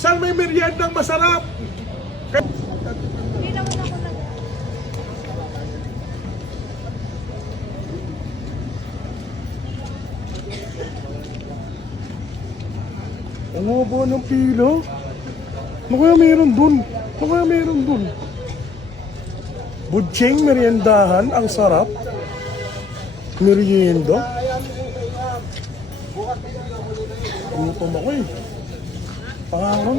Saan may meriendang masarap? Hindi naman ako nag... Ang haba ng pila. Ano kaya meron dun? Ano kaya meron dun? Butcheng meriendahan, ang sarap. Merienda? Gutom ako eh. Pangaron?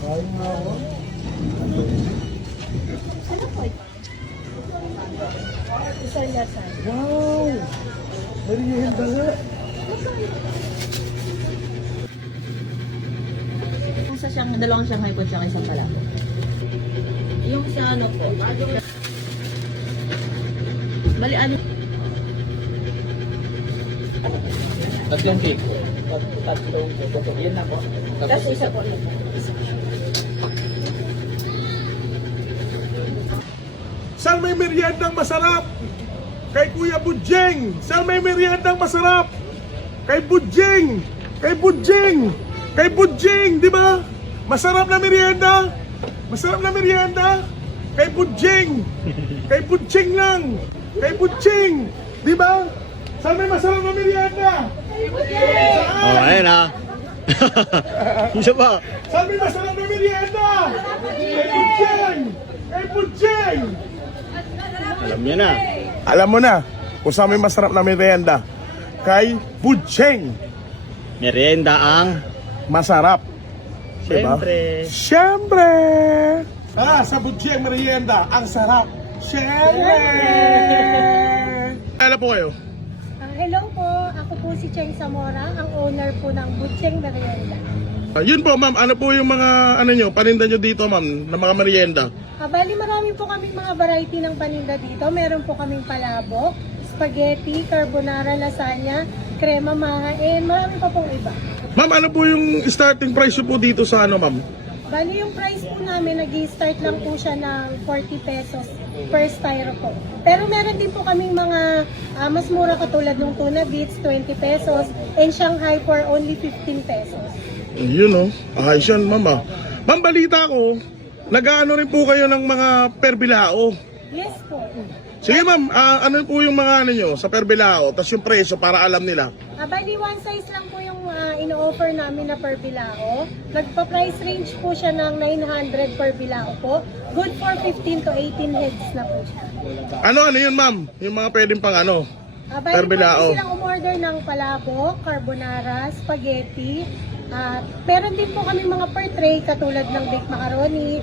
Kain nga ako. Ano po ito? Isang lasan. Wow! Merienda nga. Isa siyang, dalawang Shanghai po tsaka isang palabok. Yung sa ano po, bali ano? Tatlong cake. Tatlong cake. Yan na po. Tapos isa po. Saan may meriendang masarap? Kay Kuya Butcheng! Saan may meriendang masarap? Kay Butcheng! Kay Butcheng! Kay Butcheng! Di ba? Masarap na merienda! Masarap na merienda! Kay Butcheng! Kay Butcheng lang! Kay Butcheng! Di ba? Saan may masarap na merienda? Saan? Oh, ayun ha. Isa pa. Saan may masarap na merienda? Kay Butcheng! Kay Butcheng! Alam niya na. Alam mo na kung saan may masarap na merienda. Kay Butcheng. Merienda ang Masarap. Diba? siyempre. Siyempre! Sa Butcheng merienda, ang sarap. Siyempre! Ano po kayo? Hello po, ako po si Cheng Zamora, ang owner po ng Butcheng Merienda. Yun po ma'am, ano po yung mga paninda nyo dito ma'am, na mga merienda? Bali marami po kaming mga variety ng paninda dito. Meron po kaming palabok, spaghetti, carbonara, lasagna, crema mahain, marami pa pong iba. Ma'am, ano po yung starting price po dito sa ma'am? Bali yung price po namin, nag-start lang po siya ng 40 pesos per styro po. Pero meron din po kaming mga mas mura katulad ng tuna bits, 20 pesos, and Shanghai for only 15 pesos. Yun o, ayos yan ma'am. Ma'am, balita ko, nag-ano rin po kayo ng mga perbilao. Yes po. Sige ma'am, ano po yung mga nyo sa perbilao, tas yung presyo para alam nila. Bali one size lang po yung ino-offer namin na per bilao. Nagpa-price range po siya ng 900 per bilao po. Good for 15 to 18 heads na po siya. Ano yun ma'am? Yung mga pwedeng pang Bali per bilao. pwede silang umorder ng palabok, carbonara, spaghetti. Meron din po kami mga per tray katulad ng baked macaroni,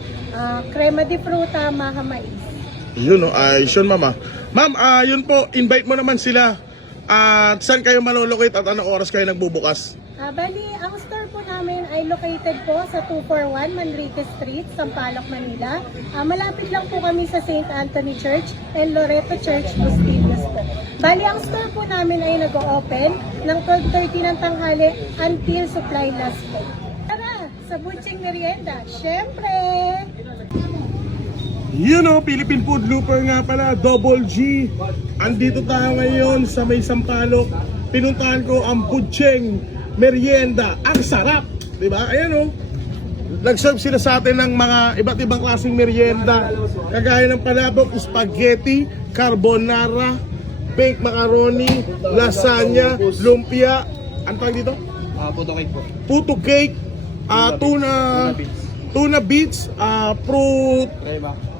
crema de fruta, maha mais. Yun o, ayos yun ma'am. Ma'am, yun po, invite mo naman sila. At saan kayo malolocate at anong oras kayo nagbubukas? Bali, ang store po namin ay located po sa 241 Manrique Street, Sampaloc, Manila. Malapit lang po kami sa St. Anthony Church and Loreto Church, Bustillos po. Bali, ang store po namin ay nag-o-open ng 12:30 ng tanghali until supply last po. Tara, sa Butcheng Merienda, syempre! Yun o, Philippine Food Looper nga pala, Double G. Andito tayo ngayon sa may Sampaloc. Pinuntahan ko ang Butcheng Merienda. Ang sarap! Diba? Ayan o. Nag-serve sila sa atin ng mga iba't ibang klaseng merienda. Kagaya ng palabok, spaghetti, carbonara, baked macaroni, lasagna, lumpia. Ano tawag dito? Puto cake po. Puto cake, tuna beets, fruit,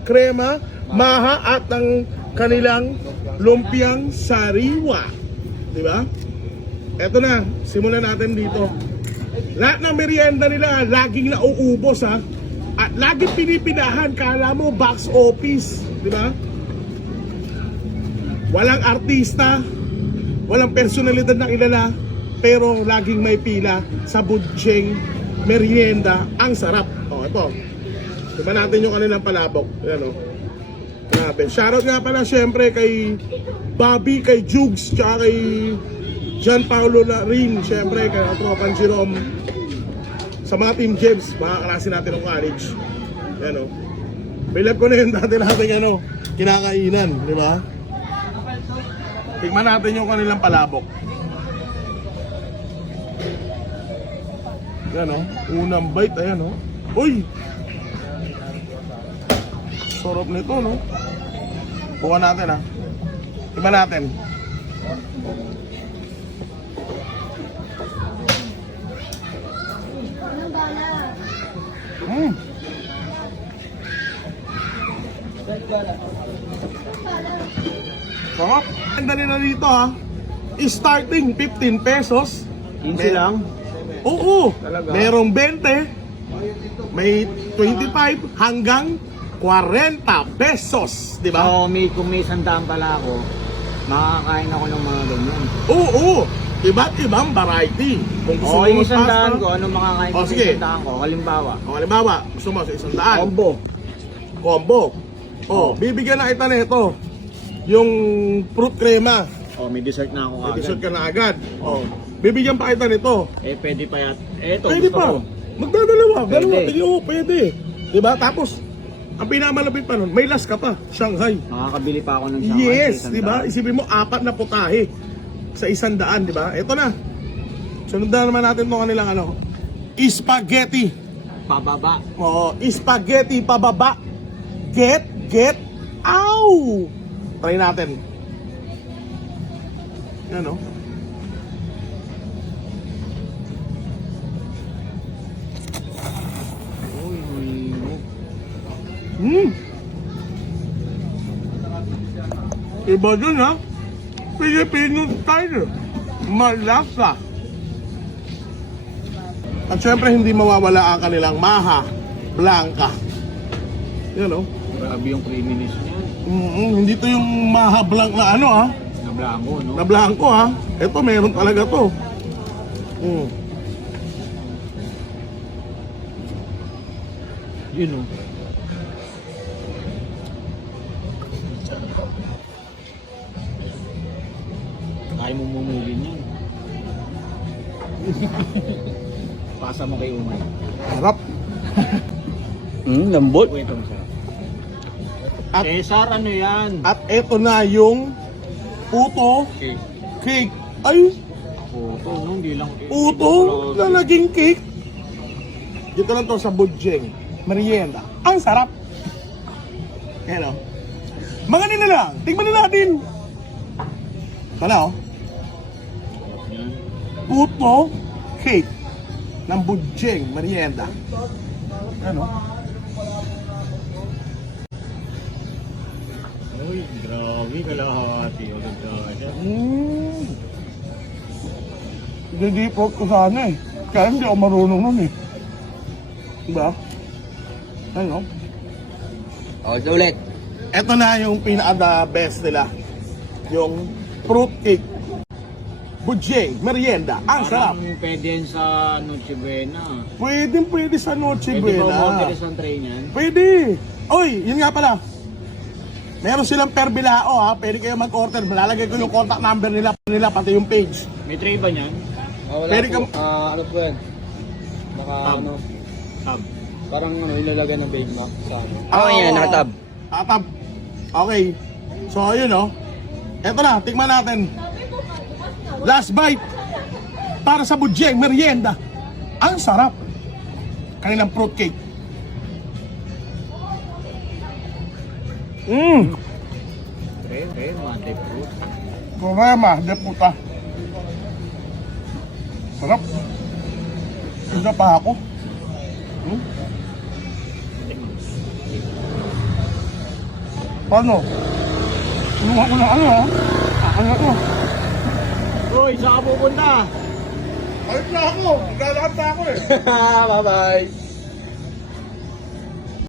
crema, maha at ang kanilang lumpiang sariwa. Di ba? Eto na, simulan natin dito. Lahat ng merienda nila laging nauubos ha. At laging pinipinahan, kala mo box office, di ba? Walang artista, walang personalidad na kilala, pero laging may pila sa Butcheng Merienda. Ang sarap. Ito. Diba natin yung kanilang palabok. Ayan o. Grabe. Shoutout nga pala syempre kay Bobby, kay Jugs, tsaka kay John Paulo Larin. Syempre kay Atropan Jerome. Sa mga Team James, mga klase natin ng college. Ayan o. May love ko na yun dati natin kinakainan. Di ba? Tignan natin yung kanilang palabok. Yan o, unang bite, ayan o. Uy! Sarap nito, no? Buka natin, ha? Iba natin. Mm. Sarap. Ang dali na dito, ha? Starting 15 pesos. 15 lang? Oo. Talaga? Merong 20, may 25 hanggang 40 pesos, di ba? So, kung may sandaan pala ako, makakain ako ng mga ganyan. Oo. Iba't ibang variety. Kung gusto Oo, mo yung sandaan mag-pasta, ko, ano makakain ko Oh, sa sige. sandaan ko? Halimbawa, o halimbawa, gusto mo sa 100. combo. Combo. Oh, bibigyan na kita nito. Yung fruit crema. Oh, may dessert na ako May agad. dessert ka na agad. Oh. Bibigyan pa kita nito. Eh, pwede pa yan. Eh, ito, Pwede gusto pa. ko. Magdadalawa. Pwede. Dalawa. Tingin mo, pwede. Diba? Tapos, ang pinakamalapit pa nun, may last ka pa. Shanghai. Makakabili pa ako ng Shanghai. Yes, sa di ba? sandaan. Isipin mo, 4 na putahe sa 100, di ba? Ito na. Sundan naman natin itong kanilang ano, spaghetti. Pababa. Oo, spaghetti pababa. Get, ow! Try natin. Yan o. Iba dun ha. Filipino style. Malasa. At syempre hindi mawawala ang kanilang maha blanca. Yan o. Grabe yung creaminess niya. Hindi to yung maha blanc na ano ha. Na blanco, no? Na blanco ha. Ito meron talaga to. Yun, oh. Kaya mo mumulin yan. Pasa mo kay Umay. Harap. Lambot. Wait, ang sarap. At- Cesar, ano yan? At eto na yung puto Cake. cake. Ay, Puto, no? Hindi lang. puto na naging cake. Dito lang to sa Budjeng. Merienda. Ang sarap. Yan o. Mga nila lang. Tingnan na natin. Tala o. Yan. Puto cake ng Budjeng Merienda. Ano? Uy, grabe. Kalahati. Didipot ko sana eh. Kaya hindi ako marunong nun eh. Diba? Ano? O, ulit. Ito na yung pinaka-the best nila. Yung fruit cake. Budjeng Merienda. Ang sarap. Parang pwede yan sa Noche Buena. Pwede sa Noche Pwede ba Buena. umorder isang tray niyan? Pwede. Oy, yun nga pala. Meron silang per bilao ha. Pwede kayo mag-order. Malalagay ko yung contact number nila pati yung page. May tray ba niyan? Wala Pwede po. ka- Ano po yan? Naka Tab. ano, Tab. parang ano, ilalagay ng Big Mac sa ano. Nakatab. Nakatab. Okay. So, ayun o. Eto na, tikman natin. Last bite. Para sa Budjeng Merienda. Ang sarap. Kanilang fruit cake. Mante fruit. Crema de puta. Sarap. Isa pa ako. Paano? Kinuha ko ng ano ha? Ano ko? Uy, saan ka pupunta? Ayos na ako. Naglalakad pa ako eh. Bye-bye!